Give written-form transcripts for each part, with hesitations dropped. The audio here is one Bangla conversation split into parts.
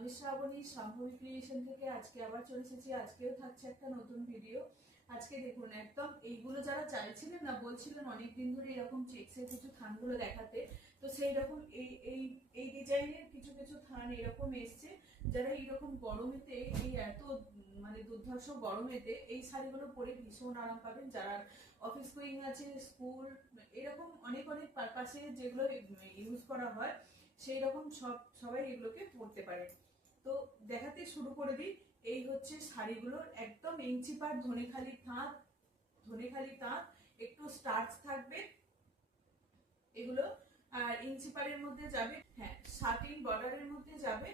আমি শ্রাবণী শাম্ভবী ক্রিয়েশন থেকে আজকে আবার চলে এসেছি। আজকেও থাকছে একটা নতুন ভিডিও। আজকে দেখুন, একদম এইগুলো যারা চাইছিলেন না, বলছিলেন অনেকদিন ধরে এরকম চেক্সের কিছু থানগুলো দেখাতে, তো সেই রকম এই এই এই ডিজাইনের কিছু কিছু থান এরকম এসছে। যারা এইরকম গরমেতে, এই এত মানে দুর্ধর্ষ গরমেতে এই শাড়িগুলো পরে ভীষণ আরাম পাবেন। যারা অফিস গোয়িং আছে, স্কুল, এরকম অনেক অনেক পারপাসে যেগুলো ইউজ করা হয়, সেই রকম সবাই এগুলোকে পরতে পারে। তো দেখাতে শুরু করে দিই। এই হচ্ছে শাড়িগুলোর একদম ইঞ্চি পার ধনেখালি তাঁত, একটু স্টার্চ থাকবে এগুলো। আর ইঞ্চি পারের মধ্যে যাবে, হ্যাঁ, সাটিন বর্ডারের মধ্যে যাবে।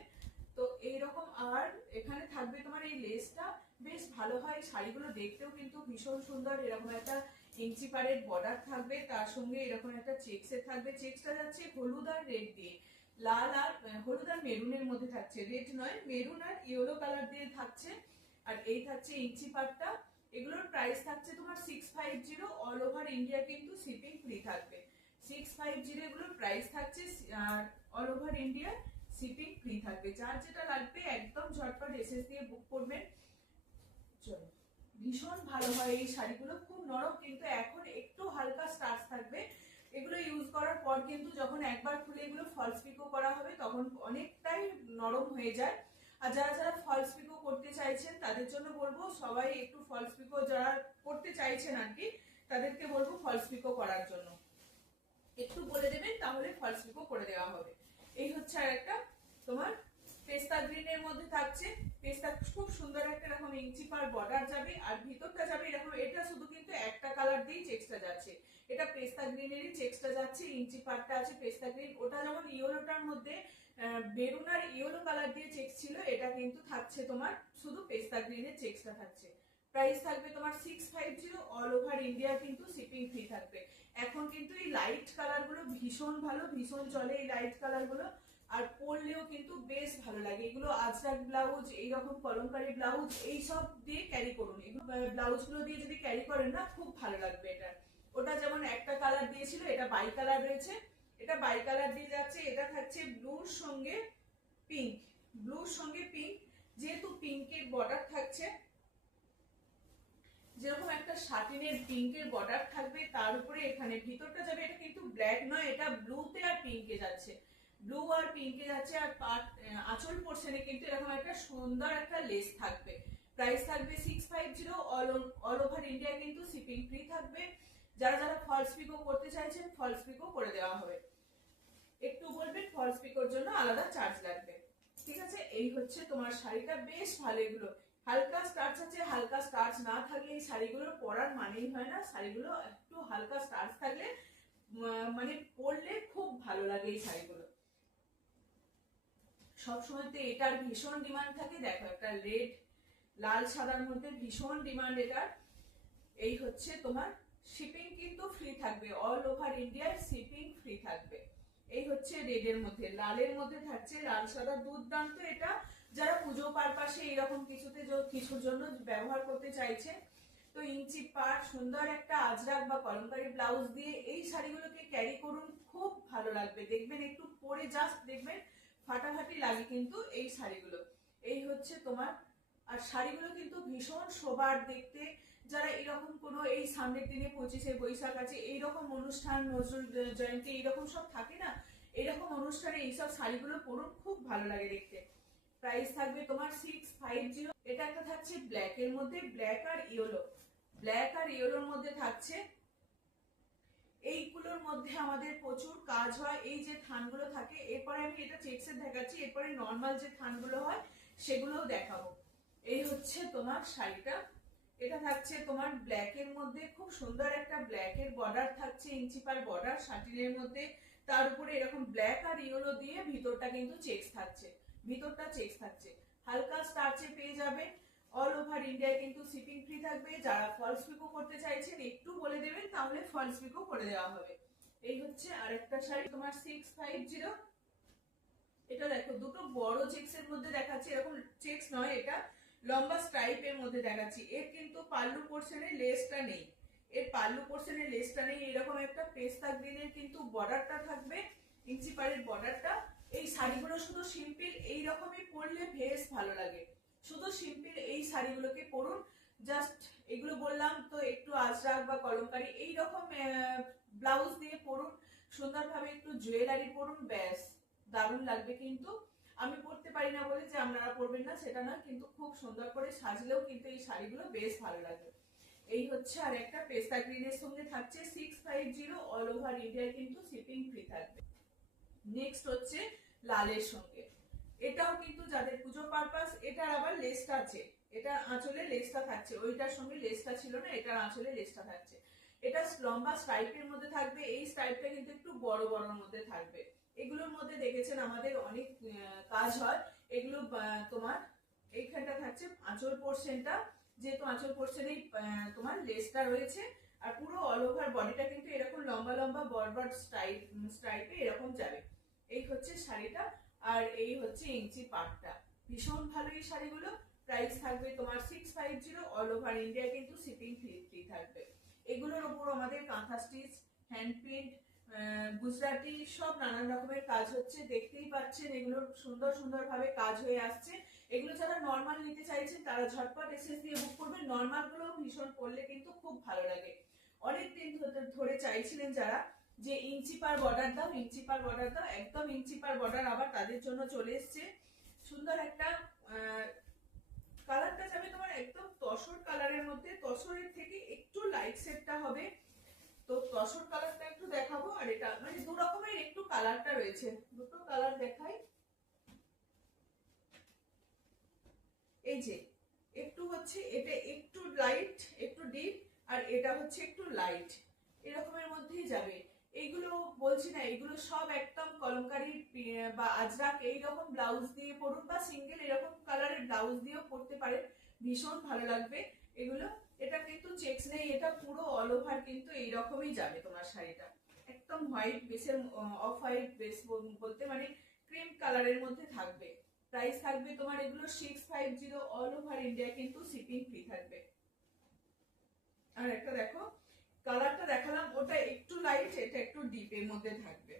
তো এইরকম, আর এখানে থাকবে তোমার এই লেসটা বেশ ভালো হয়। শাড়িগুলো দেখতেও কিন্তু ভীষণ সুন্দর। এরকম একটা ইঞ্চি পারের বর্ডার থাকবে, তার সঙ্গে এরকম একটা চেক্সের থাকবে। চেক্সটা যাচ্ছে হলুদ আর রেড দিয়ে, লাল আর হলুদ আর মেরুনের মধ্যে থাকছে, রেড নয়, মেরুন আর ইয়েলো কালার দিয়ে থাকছে। আর এই থাকছে ইঞ্চি পাটটা। এগুলোর প্রাইস থাকছে তোমার 650। অল ওভার ইন্ডিয়া কিন্তু শিপিং ফ্রি থাকবে। 650 এগুলোর প্রাইস থাকছে, আর all over India shipping free থাকবে। যার যেটা লাগবে একদম ঝটপট এসএস দিয়ে বুক করবেন। চলো, ভীষণ ভালো হয় এই শাড়িগুলো, খুব নরম, কিন্তু এখন একটু হালকা স্টার্চ থাকবে। এগুলো ইউজ করার পর কিন্তু যখন একবার খুলে এগুলো ফলস পিকো করা হবে তখন অনেকটাই নরম হয়ে যায়। আর যারা যারা ফলস পিকো করতে চাইছেন তাদের জন্য বলবো, সবাই একটু ফলস পিকো যারা করতে চাইছেন আর কি, তাদেরকে বলবো ফলস পিকো করার জন্য একটু বলে দেবেন, তাহলে ফলস পিকো করে দেওয়া হবে। এই হচ্ছে আর একটা তোমার পেস্তা গ্রিনের মধ্যে থাকছে। পেস্তা খুব সুন্দর একটা এরকম ইঞ্চি পার বর্ডার যাবে, আর ভিতরটা যাবে এরকম। এটা শুধু কিন্তু একটা কালার দিয়ে চেক্সটা যাচ্ছে, এটা পেস্তা গ্রিনেরই চেক্সটা যাচ্ছে। ইঞ্চি পারটা আছে পেস্তা গ্রিন, ওটা যেমন ইয়েলোটার মধ্যে বেরুন আর ইয়েলো কালার দিয়ে চেক্স ছিল, এটা কিন্তু থাকছে তোমার শুধু পেস্তা গ্রিনের চেক্সটা থাকছে। প্রাইস থাকবে তোমার 650। অল ওভার ইন্ডিয়া কিন্তু শিপিং ফ্রি থাকবে। এখন কিন্তু এই লাইট কালার গুলো ভীষণ ভালো, ভীষণ চলে এই লাইট কালার গুলো। আর পরলেও কিন্তু বেশ ভালো লাগে এগুলো। আজরাক ব্লাউজ, এইরকম কলমকারী ব্লাউজ, এইসব দিয়ে ক্যারি করুন। এগুলো ব্লাউজ গুলো দিয়ে যদি ক্যারি করেন না, খুব ভালো লাগবে এটা। ওটা যেমন একটা কালার দিয়েছিল, এটা বাই কালার রয়েছে, এটা বাই কালার দিয়ে যাচ্ছে। এটা থাকছে ব্লুর সঙ্গে পিঙ্ক, ব্লুর সঙ্গে পিঙ্ক। যেহেতু পিঙ্কের বর্ডার থাকছে, যেরকম একটা সাটিনের পিঙ্কের বর্ডার থাকবে, তার উপরে এখানে ভিতরটা যাবে। এটা কিন্তু ব্ল্যাক নয়, এটা ব্লুতে আর পিঙ্কে যাচ্ছে, ব্লু আর পিঙ্কে যাচ্ছে। আর আঁচল পোর্শনে কিন্তু এরকম একটা সুন্দর একটা লেস থাকবে। প্রাইস থাকবে 650। অল ওভার ইন্ডিয়া কিন্তু শিপিং ফ্রি থাকবে। যারা যারা ফলস পিকো করতে চাইছেন ফলস পিকো করে দেওয়া হবে। একটু বলবেন ফলস পিকোর জন্য আলাদা চার্জ লাগবে, ঠিক আছে। এই হচ্ছে তোমার শাড়িটা, বেশ ভালো। এগুলো হালকা স্টার্চ আছে, হালকা স্টার্চ না থাকলে এই শাড়িগুলো পরার মানেই হয় না। শাড়িগুলো একটু হালকা স্টার্চ থাকলে মানে পরলে খুব ভালো লাগে এই শাড়িগুলো। সবসময় তো এটার ভীষণ ডিমান্ড থাকে। দেখো, একটা রেড লাল সাদার মধ্যে ভীষণ ডিমান্ড এটার। এই হচ্ছে তোমার, শিপিং কিন্তু ফ্রি থাকবে, অল ওভার ইন্ডিয়ার শিপিং ফ্রি থাকবে। এই হচ্ছে রেডের মধ্যে, লালের মধ্যে থাকছে লাল সাদা, দুর্দান্ত এটা। যারা পুজো পারপাসে এরকম কিছুর জন্য ব্যবহার করতে চাইছে, তো ইঞ্চি পার সুন্দর একটা আজরাক বা কলমকারী ব্লাউজ দিয়ে এই শাড়িগুলোকে ক্যারি করুন, খুব ভালো লাগবে। দেখবেন একটু পরে জাস্ট দেখবেন ফাটাফাটি লাগে কিন্তু এই শাড়িগুলো। এই হচ্ছে তোমার, আর শাড়িগুলো কিন্তু ভীষণ শোবার দেখতে। যারা এরকম কোনো, এই সামনের দিনে 25শে বৈশাখ আছে, এইরকম অনুষ্ঠান, নজরুল জয়ন্তী, এইরকম সব থাকে না, এরকম অনুষ্ঠানে এইসব শাড়িগুলো পরুন, খুব ভালো লাগে দেখতে। প্রাইস থাকবে তোমার 650। এটা একটা থাকছে ব্ল্যাক এর মধ্যে, ব্ল্যাক আর ইয়েলো, ব্ল্যাক আর ইয়েলোর মধ্যে থাকছে। এইগুলোর মধ্যে আমাদের প্রচুর কাজ হয়, এই যে থানগুলো থাকে। এরপরে আমি এটা চেক্সের দেখাচ্ছি, এরপরে নর্মাল যে থানগুলো হয় সেগুলোও দেখাবো। এই হচ্ছে তোমার শাড়িটা। এটা থাকছে তোমার ব্ল্যাক এর মধ্যে, খুব সুন্দর একটা ব্ল্যাক এর বর্ডার থাকছে, ইঞ্চি পার বর্ডার সাটিনের মধ্যে। তার উপরে এরকম ব্ল্যাক আর ইয়েলো দিয়ে ভিতরটা কিন্তু চেক্স থাকছে, ভিতরটা চেক্স থাকছে। হালকা স্টার্চে পেয়ে যাবে। অল ওভার ইন্ডিয়ায় কিন্তু শিপিং ফ্রি থাকবে। যারা ফলস পিকো করতে চাইছেন একটু বলে দেবেন, তাহলে ফলস পিকো করে দেওয়া হবে। এই হচ্ছে আরেকটা শাড়ি তোমার 650। এটা দেখো, দুটো বড় চেক্স এর মধ্যে দেখাচ্ছি, এরকম চেক্স নয়, এটা লম্বা স্ট্রাইপের মধ্যে দেখাচ্ছি। এর কিন্তু পাল্লু পোর্শনে লেসটা নেই, এর পাল্লু পোর্শনে লেসটা নেই। এরকম একটা পেস্তা গ্রিনের কিন্তু বর্ডারটা থাকবে, ইঞ্চি পারের বর্ডারটা। এই শাড়িগুলো শুধু সিম্পল এইরকম এইরকমই পরলে বেশ ভালো লাগে। শুধু সিম্পল এই শাড়িগুলোকে পরুন, জাস্ট এগুলো বললাম তো, একটু আজরাক বা কলমকারি এইরকম ব্লাউজ দিয়ে পরুন, সুন্দরভাবে একটু জুয়েলারি পরুন, ব্যাস দারুণ লাগবে। কিন্তু আমি পরতে পারি না বলে যে আপনারা পরবেন না সেটা না, কিন্তু খুব সুন্দর করে সাজলেও কিন্তু এই শাড়িগুলো বেশ ভালো লাগবে। এই হচ্ছে আর একটা পেস্তা গ্রিনের সঙ্গে থাকছে 650, অল ওভার ইন্ডিয়ায় কিন্তু শিপিং ফ্রি থাকবে। নেক্সট হচ্ছে লালের সঙ্গে, এটাও কিন্তু যাদের পুজো পারপাস, এটার আবার লেসটা আছে, এটা আঁচলে লেসটা থাকছে, ওইটার সঙ্গে লেসটা ছিল না, এটার আঁচলে লেসটা থাকছে। এটা লম্বা স্ট্রাইপের মধ্যে থাকবে, এই স্ট্রাইপটা কিন্তু একটু বড় বড়র মধ্যে থাকবে। এগুলোর মধ্যে দেখেছেন আমাদের অনেক কাজ হয়, এগুলো তোমার এইখানটা থাকছে আঁচল পোর্শনটা, যেহেতু আঁচল পোর্শনেই তোমার লেসটা রয়েছে, আর পুরো অল ওভার বডিটা কিন্তু এরকম লম্বা লম্বা বড় স্ট্রাইপে এরকম যাবে। এই হচ্ছে শাড়িটা, আর এই হচ্ছে ইঞ্চি পাটটা, ভীষণ ভালো এই শাড়িগুলো। প্রাইস থাকবে তোমার 650, অল ওভার ইন্ডিয়া কিন্তু শিপিং ফ্রি থাকবে। এগুলোর ওপর আমাদের কাঁথা স্টিচ, হ্যান্ড প্রিন্ট, গুজরাটি সব নানান রকমের কাজ হচ্ছে, দেখতেই পাচ্ছেন এগুলো সুন্দর সুন্দর ভাবে কাজ হয়ে আসছে। এগুলো যারা নর্মাল নিতে চাইছেন তারা ঝটপট এসএস দিয়ে বুক করবেন, নর্মাল গুলো ভীষণ পরলে কিন্তু খুব ভালো লাগে। অনেকদিন ধরে চাইছিলেন যারা যে ইঞ্চি পার বর্ডার দাও, ইঞ্চি পার বর্ডার দাও, একদম ইঞ্চি পার বর্ডার আবার তাদের জন্য চলে এসছে। সুন্দর একটা কালারটা যাবে তোমার একদম তসর কালারের মধ্যে, তসরের থেকে একটু লাইট শেডটা হবে, তো তসর কালারটা একটু দেখাবো। আর এটা মানে দু রকমের একটু কালারটা রয়েছে, দুটো কালার দেখাই। এই যে একটু হচ্ছে এটা একটু লাইট একটু ডিপ, আর এটা হচ্ছে একটু লাইট, এরকমের মধ্যেই যাবে। এইগুলো বলছি না, এগুলো সব একদম কলমকারি বা আজরাক এইরকম ব্লাউজ দিয়ে পরুন, বা সিঙ্গেল এরকম কালারের ব্লাউজ দিয়েও পরতে পারেন, ভীষণ ভালো লাগবে এগুলো। এটা কিন্তু চেক্স নেই, এটা পুরো অল ওভার কিন্তু এইরকমই যাবে তোমার শাড়িটা, একদম হোয়াইট বেসের, অফ হোয়াইট বেস বলতে মানে ক্রিম কালারের মধ্যে থাকবে। প্রাইস থাকবে তোমার এগুলো 650, অল ওভার ইন্ডিয়া কিন্তু শিপিং ফ্রি থাকবে। আর একটা দেখো কালারটা দেখালাম, ওটা একটু লাইট, এটা একটু ডিপ এর মধ্যে থাকবে।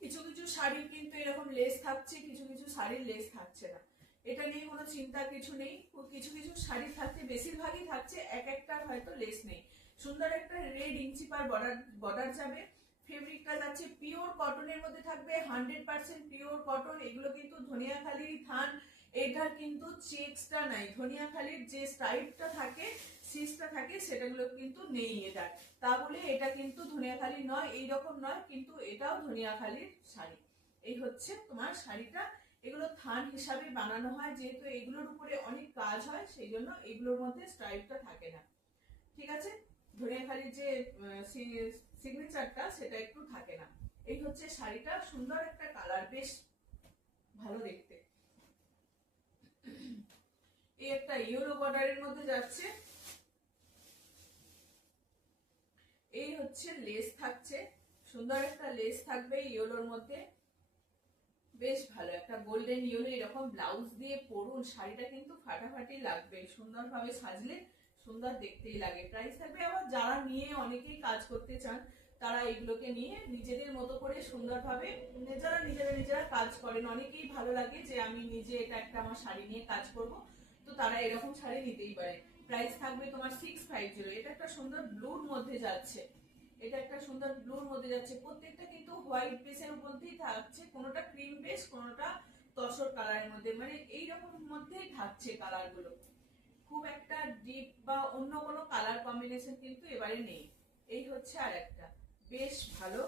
কিছু কিছু শাড়ির কিন্তু এরকম লেস থাকছে, কিছু কিছু শাড়ির লেস থাকছে না, এটা নিয়ে কোনো চিন্তার কিছু নেই। কিছু কিছু শাড়ি থাকছে, বেশিরভাগই থাকছে, এক একটার হয়তো লেস নেই। সুন্দর একটা রেড ইঞ্চি পার বর্ডার যাবে, ফেব্রিকটা যাচ্ছে পিওর কটনের মধ্যে থাকবে, 100% পিওর কটন। এগুলো কিন্তু ধনিয়াখালি থান, এটার কিন্তু চেক্সটা নাই, ধনিয়াখালির যে স্ট্রাইপটা থাকে, সিসটা থাকে, সেটাগুলো কিন্তু নেই এটার, তা বলে এটা কিন্তু ধনিয়াখালি নয়, এইরকম নয়, কিন্তু এটাও ধনিয়াখালির শাড়ি। এই হচ্ছে তোমার শাড়িটা, এগুলো থান হিসাবে বানানো হয়, যেহেতু এগুলোর উপরে অনেক কাজ হয় সেই জন্য এগুলোর মধ্যে স্ট্রাইপটা থাকে না, ঠিক আছে, ধনিয়াখালির যে সিগনেচারটা সেটা একটু থাকে না। এই হচ্ছে শাড়িটা, সুন্দর একটা কালার, বেশ ভালো দেখতে। এই একটা ইয়েলো বর্ডারের মধ্যে যাচ্ছে, এই হচ্ছে লেস থাকছে, সুন্দর একটা লেস থাকবে ইয়েলোর মধ্যে, বেশ ভালো একটা গোল্ডেন ইয়েলো এরকম ব্লাউজ দিয়ে পরুন, শাড়িটা কিন্তু ফাটাফাটি লাগবে, সুন্দরভাবে সাজলে সুন্দর দেখতেই লাগে। প্রাইস থাকবে, আবার যারা নিয়ে অনেকেই কাজ করতে চান তারা এগুলোকে নিয়ে নিজেদের মতো করে সুন্দরভাবে, যারা নিজেরা কাজ করেন, অনেকেই ভালো লাগে যে আমি নিজে এটা একটা আমার শাড়ি নিয়ে কাজ করব, তো তারা এরকম শাড়ি নিতেই পারে। প্রাইস থাকবে তোমার 650। এটা একটা সুন্দর ব্লুর মধ্যে যাচ্ছে, এটা একটা সুন্দর ব্লুর মধ্যে যাচ্ছে, প্রত্যেকটা কিন্তু হোয়াইট বেসের মধ্যেই থাকছে, কোনোটা ক্রিম বেস, কোনোটা তসর কালারের মধ্যে, মানে এইরকম মধ্যেই থাকছে কালারগুলো, খুব একটা ডিপ বা অন্য কোনো কালার কম্বিনেশন কিন্তু এবারে নেই। এই হচ্ছে আর একটা বেশ ভালো,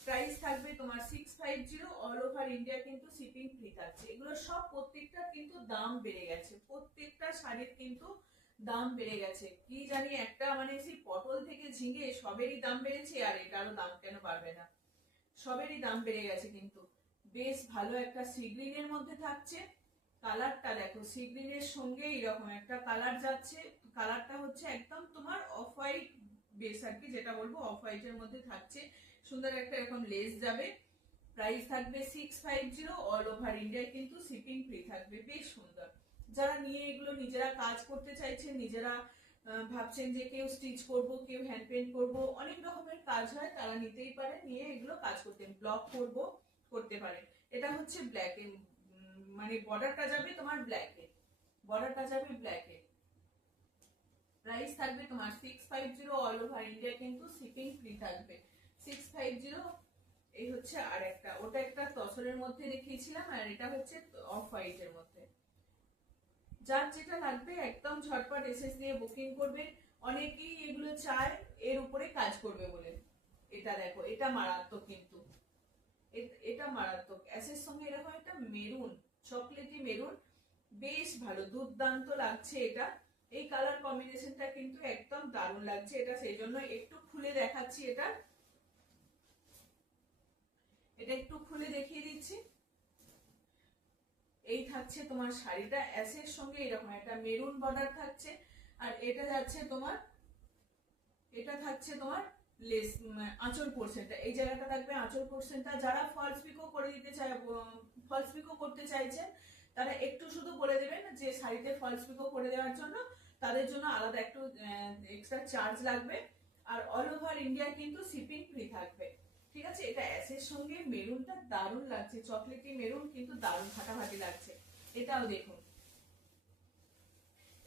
প্রাইস থাকবে তোমার 650, অল ওভার ইন্ডিয়া কিন্তু শিপিং ফ্রি থাকছে। এগুলো সব প্রত্যেকটা কিন্তু দাম বেড়ে গেছে, প্রত্যেকটা শাড়ির কিন্তু দাম বেড়ে গেছে, কি জানি একটা মানে সেই পটল থেকে ঝিঙে সবেরই দাম বেড়েছে, আর এটারও দাম কেন বাড়বে না, সবেরই দাম বেড়ে গেছে। কিন্তু বেশ ভালো একটা সি গ্রিনের মধ্যে থাকছে, কালারটা দেখো সি গ্রিনের সঙ্গে এরকম একটা কালার যাচ্ছে, কালারটা হচ্ছে একদম তোমার অফ হোয়াইট বেস আর কি, যেটা বলবো অফ হোয়াইটের মধ্যে থাকছে, সুন্দর একটা এরকম লেস যাবে। প্রাইস থাকবে 650, অল ওভার ইন্ডিয়া কিন্তু শিপিং ফ্রি থাকবে, বেশ সুন্দর। যারা নিয়ে এগুলো নিজেরা কাজ করতে চাইছেন, নিজেরা ভাবছেন যে কেউ স্টিচ করব, কেউ হ্যান্ড পেন্ট করব, অনেক রকমের কাজ হয়, তারা নিতেই পারে, নিয়ে এগুলো কাজ করতে, ব্লক করব, করতে পারেন। এটা হচ্ছে ব্ল্যাকে, মানে বর্ডারটা যাবে তোমার ব্ল্যাকে, বর্ডারটা যাবে ব্ল্যাকে। প্রাইস থাকবে তোমার 650, অল ওভার ইন্ডিয়া কিন্তু শিপিং ফ্রি থাকবে 650। এই হচ্ছে আর একটা, ওটা একটা তসরের মধ্যে দেখিয়েছিলাম, আর এটা হচ্ছে অফ হোয়াইটের মধ্যে। যার যেটা লাগবে একদম ঝটপট এসএস দিয়ে বুকিং করবে। অনেকেই এগুলো চায় এর উপরে কাজ করবে বলে। এটা দেখো, এটা মারাত্মক, কিন্তু এটা মারাত্মক। এসএস সঙ্গে এরকম একটা মেরুন, চকলেটি মেরুন, বেশ ভালো, দুর্দান্ত লাগছে এটা। এই কালার কম্বিনেশনটা কিন্তু একদম দারুণ লাগছে এটা, সেই জন্য একটু খুলে দেখাচ্ছি। এটা একটু খুলে দেখিয়ে দিচ্ছি। এই থাকছে তোমার শাড়িটা, অ্যাশের সঙ্গে এরকম একটা মেরুন বর্ডার থাকছে, আর এটা যাচ্ছে তোমার, এটা থাকছে তোমার লেস আঁচল পোর্শনটা, এই জায়গাটা থাকবে আঁচল পোর্শনটা। যারা ফলস পিকো করে দিতে চায়, ফলস পিকো করতে চাইছেন, তারা একটু শুধু বলে দেবেন যে শাড়িতে ফলস পিকো করে দেওয়ার জন্য, তাদের জন্য আলাদা একটু এক্সট্রা চার্জ লাগবে। আর অল ওভার ইন্ডিয়া কিন্তু শিপিং ফ্রি থাকবে, ঠিক আছে। এটা অ্যাশের সঙ্গে মেরুনটা দারুণ লাগছে, চকলেটি মেরুন কিন্তু দারুণ ফাটাফাটি লাগছে। এটাও দেখুন,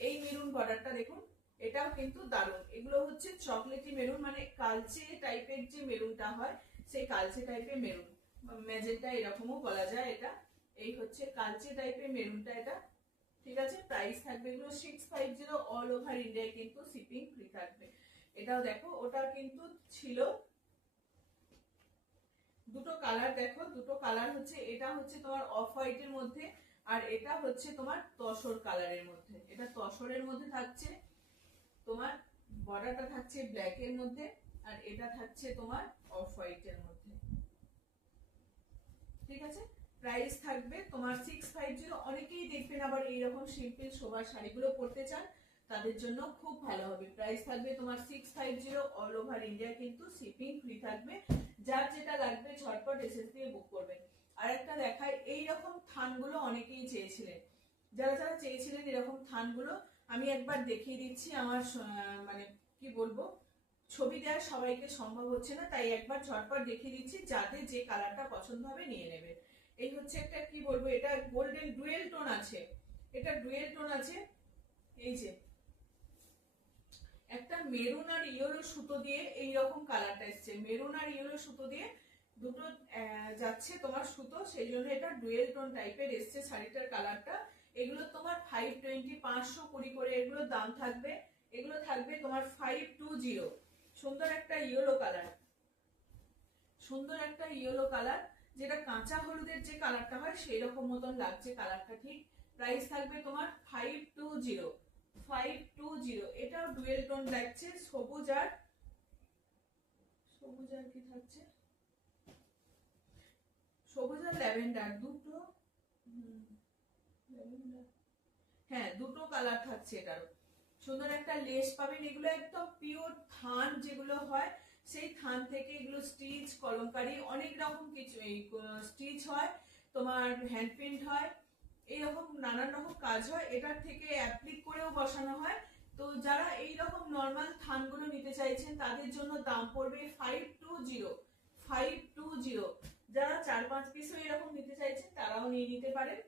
এই মেরুন বর্ডারটা দেখুন, এটাও কিন্তু দারুণ। এগুলো হচ্ছে চকলেটি মেরুন, মানে কালচে টাইপের যে মেরুনটা হয়, সেই কালচে টাইপের মেরুন, ম্যাজেন্টা এরকমও বলা যায় এটা। এই হচ্ছে কালচে টাইপের মেরুনটা এটা, ঠিক আছে। প্রাইস থাকবে এগুলো 650, অল ওভার ইন্ডিয়া কিন্তু শিপিং ফ্রি থাকবে। এটাও দেখো, ওটা কিন্তু ছিল দুটো কালার, দেখো দুটো কালার হচ্ছে, এটা হচ্ছে তোমার অফ হোয়াইটের মধ্যে, আর এটা হচ্ছে তোমার তসর কালারের মধ্যে। এটা তসরের মধ্যে থাকছে, তোমার বর্ডারটা থাকছে ব্ল্যাক এর মধ্যে, আর এটা থাকছে তোমার অফ হোয়াইটের মধ্যে, ঠিক আছে। প্রাইস থাকবে তোমার 650। অনেকেই দেখবেন আবার এইরকম সিম্পল শোভার শাড়িগুলো পরতে চান, তাদের জন্য খুব ভালো হবে। প্রাইস থাকবে তোমার 650, অল ওভার ইন্ডিয়া কিন্তু শিপিং ফ্রি থাকবে। যার যেটা লাগবে ঝটপট এসএস দিয়ে বুক করবেন। আর একটা দেখায়, এইরকম থানগুলো অনেকেই চেয়েছিলেন, যারা যারা চেয়েছিলেন এরকম থানগুলো আমি একবার দেখিয়ে দিচ্ছি। আমার মানে কি বলবো, ছবি দেওয়ার সবাইকে সম্ভব হচ্ছে না, তাই একবার ঝটপট দেখিয়ে দিচ্ছি, যাতে যে কালারটা পছন্দ হবে নিয়ে নেবে। এই হচ্ছে একটা, কি বলবো, এটা গোল্ডেন ডুয়েল টোন আছে, এটা ডুয়েল টোন আছে। এই যে একটা মেরুন আর ইয়েলো সুতো দিয়ে এইরকম কালারটা এসছে, মেরুন আর ইয়েলো সুতো দিয়ে দুটো যাচ্ছে তোমার সুতো, সেই জন্য এটা ডুয়েল টোন টাইপের এসছে শাড়িটার কালারটা। এগুলো তোমার 520, 520 করে এগুলোর দাম থাকবে। এগুলো থাকবে তোমার 520। সুন্দর একটা ইয়েলো কালার, সুন্দর একটা ইয়েলো কালার, যেটা কাঁচা হলুদের যে কালারটা হয় সেই রকম মতন লাগছে কালারটা, ঠিক। প্রাইস থাকবে তোমার 520, 520। এটাও ডুয়েল টোন লাগছে, সবুজ আর কি থাকছে, সবুজ আর ল্যাভেন্ডার দুটো, হ্যাঁ দুটো কালার থাকছে। এটারও সুন্দর একটা লেস পাবেন। এগুলো একদম পিওর থান যেগুলো হয়, সেই থান থেকে এগুলো স্টিচ, কলমকারি, অনেক রকম কিছু এই স্টিচ হয়, তোমার হ্যান্ড প্রিন্ট হয়, এইরকম নানান রকম কাজ হয়। এটার থেকে অ্যাপ্লিক করেও বসানো হয়। তো যারা এইরকম নর্মাল থানগুলো নিতে চাইছেন, তাদের জন্য দাম পড়বে 520, 520। যারা 4-5 পিসও এরকম নিতে চাইছেন, তারাও নিয়ে নিতে পারেন।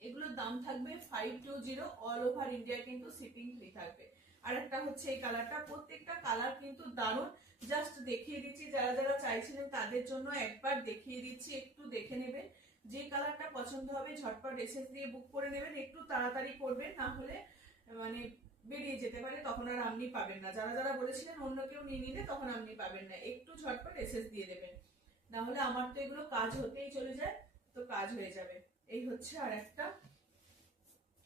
এগুলোর দাম থাকবে 520, অল ওভার ইন্ডিয়া কিন্তু শিপিং ফ্রি থাকবে। আর একটা হচ্ছে এই কালারটা, প্রত্যেকটা কালার কিন্তু দারুণ। জাস্ট দেখিয়ে দিচ্ছি, যারা যারা চাইছিলেন তাদের জন্য একবার দেখিয়ে দিচ্ছি, একটু দেখে নেবেন। যে কালারটা পছন্দ হবে ঝটপট এসএস দিয়ে বুক করে নেবেন, একটু তাড়াতাড়ি করবেন, না হলে মানে বেরিয়ে যেতে পারে, তখন আর আপনি পাবেন না। যারা যারা বলেছিলেন অন্য কেউ নিয়ে নিলে তখন আপনি পাবেন না, একটু ঝটপট এসএস দিয়ে দেবেন, না হলে আমার তো এগুলো কাজ হতেই চলে যায়, তো কাজ হয়ে যাবে। এই হচ্ছে আর একটা,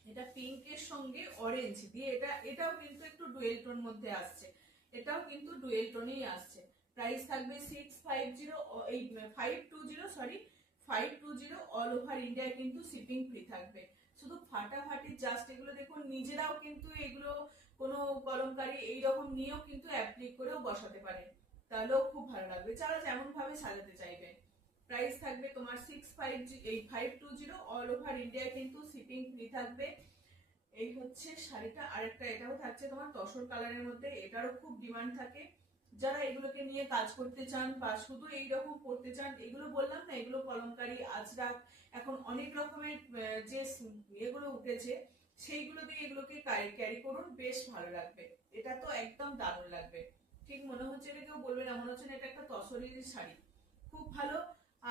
এটা পিঙ্কের সঙ্গে অরেঞ্জ দিয়ে, এটাও কিন্তু একটু ডুয়েল টোন মধ্যে আসছে, এটাও কিন্তু ডুয়েল টোনেই আসছে। প্রাইস থাকবে 650, এই 520, সরি 520, অল ওভার ইন্ডিয়া কিন্তু শিপিং ফ্রি থাকবে। শুধু ফাটাফাটি জাস্ট এগুলো দেখুন, নিজেরাও কিন্তু এগুলো কোনো কলমকারি এইরকম নিয়েও কিন্তু অ্যাপ্লিক করেও বসাতে পারে, তাহলেও খুব ভালো লাগবে, যারা যেমন ভাবে সাজাতে চাইবে। প্রাইস থাকবে তোমার 520, অল ওভার ইন্ডিয়া কিন্তু শিপিং ফ্রি থাকবে। এই হচ্ছে শাড়িটা। আরেকটা এটাও থাকছে তোমার তসর কালারের মধ্যে, এটারও খুব ডিমান্ড থাকে, যারা এগুলোকে নিয়ে কাজ করতে চান বা শুধু এইরকম পড়তে চান, এগুলো বললাম না, এগুলো কলমকারি, আজরাক, এখন অনেক রকমের যে এগুলো উঠেছে সেইগুলো দিয়ে এগুলোকে ক্যারি করুন, বেশ ভালো লাগবে। এটা তো একদম দারুণ লাগবে, ঠিক মনে হচ্ছে এটা কেউ বলবে না, মনে হচ্ছে না এটা একটা তসরের শাড়ি, খুব ভালো।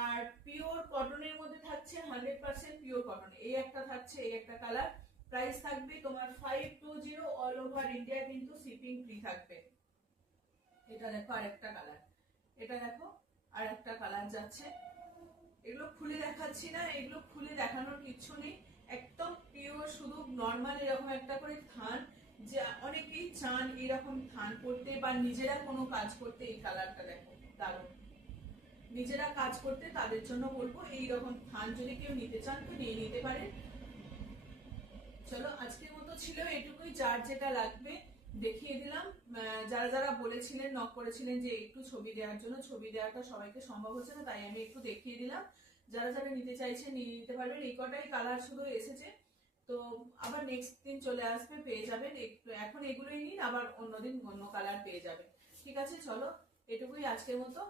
আর পিওর কটনের মধ্যে থাকছে, 100% পিওর কটন। এই একটা থাকছে, এই একটা কালার, প্রাইস থাকবে তোমার 520, অল ওভার ইন্ডিয়া কিন্তু শিপিং ফ্রি থাকবে। এটা দেখো আরেকটা কালার, এটা দেখো আরেকটা কালার যাচ্ছে। এগুলো খুলে দেখাচ্ছি না, এগুলো খুলে দেখানোর কিছু নেই, একদম পিওর, শুধু নর্মাল এরকম একটা করে থান, যে অনেকেই চান এরকম থান করতে বা নিজেরা কোনো কাজ করতে। এই কালারটা দেখো দারুণ, নিজেরা কাজ করতে তাদের জন্য বলবো এইরকম থান যদি কেউ নিতে চান তো নিয়ে নিতে পারেন। চলো আজকের মতো ছিল এটুকুই, যার যেটা লাগবে দেখিয়ে দিলাম। যারা যারা বলেছিলেন, নক করেছিলেন যে একটু ছবি দেওয়ার জন্য, ছবি দেওয়াটা সবাইকে সম্ভব হচ্ছে না, তাই আমি একটু দেখিয়ে দিলাম। যারা যারা নিতে চাইছেন নিয়ে নিতে পারবেন। এই কটাই কালার শুধু এসেছে, তো আবার নেক্সট দিন চলে আসবে, পেয়ে যাবেন। এখন এগুলোই নিন, আবার অন্যদিন অন্য কালার পেয়ে যাবেন। ঠিক আছে, চলো এটুকুই আজকের মতো।